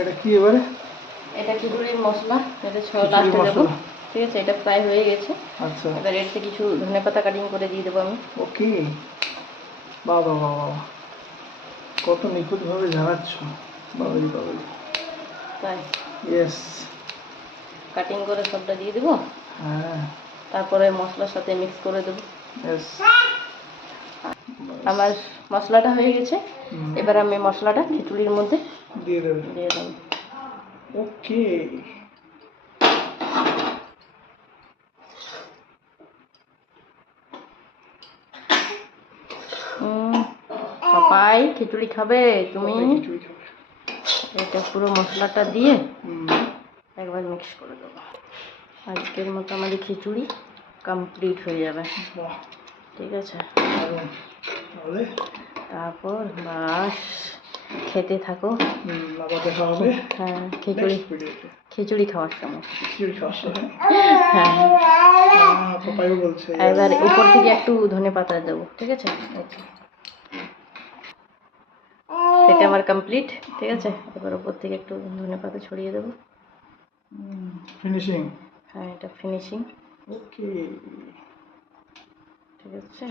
এটা কি এবারে? এটা খিচুড়ির মশলা, এটা খিচুড়ি লাস্টে দেবো। মশলা। ঠিক আছে, এটা ফ্রাই হয়ে গেছে। আচ্ছা, এবার এতে কিছু ধনেপাতা কাটিং করে দিয়ে দেবো আমি। ওকে। বাবা বাবা, কত নিখুঁতভাবে জানাচ্ছ। বাবাজি বাবাজি। তাই ইয়েস। কাটিং করে সবটা দিয়ে দেবো, হ্যাঁ। তারপরে মশলার সাথে মিক্স করে দেবো। ইয়েস। আমার মশলাটা হয়ে গেছে। এবার আমি মশলাটা খিচুড়ির মধ্যে দিয়ে দেবে। দিয়ে দেবো। ওকে। পাপাই খিচুড়ি খাবে তুমি? খিচুড়ি খাবে। এটা পুরো মশলাটা দিয়ে একবার মিক্স করে দেবো। আজকের মতো আমাদের খিচুড়ি কমপ্লিট হয়ে যাবে। বাহ, ঠিক আছে, তাহলে তারপর বাস খেতে থাকো। আবার দেখা হবে। হ্যাঁ, খিচুড়ি খাওয়ার সময়। খিচুড়ি খাওয়ার সময়। হ্যাঁ, পাপাইও বলছে। এবার উপর থেকে একটু ধনে পাতা দেবো। ঠিক আছে, ওকে। এটা আমার কমপ্লিট। ঠিক আছে, এবার উপর থেকে একটু ধনে পাতা ছড়িয়ে দেবো। ফিনিশিং। হ্যাঁ, এটা ফিনিশিং। ওকে। ঠিক আছে।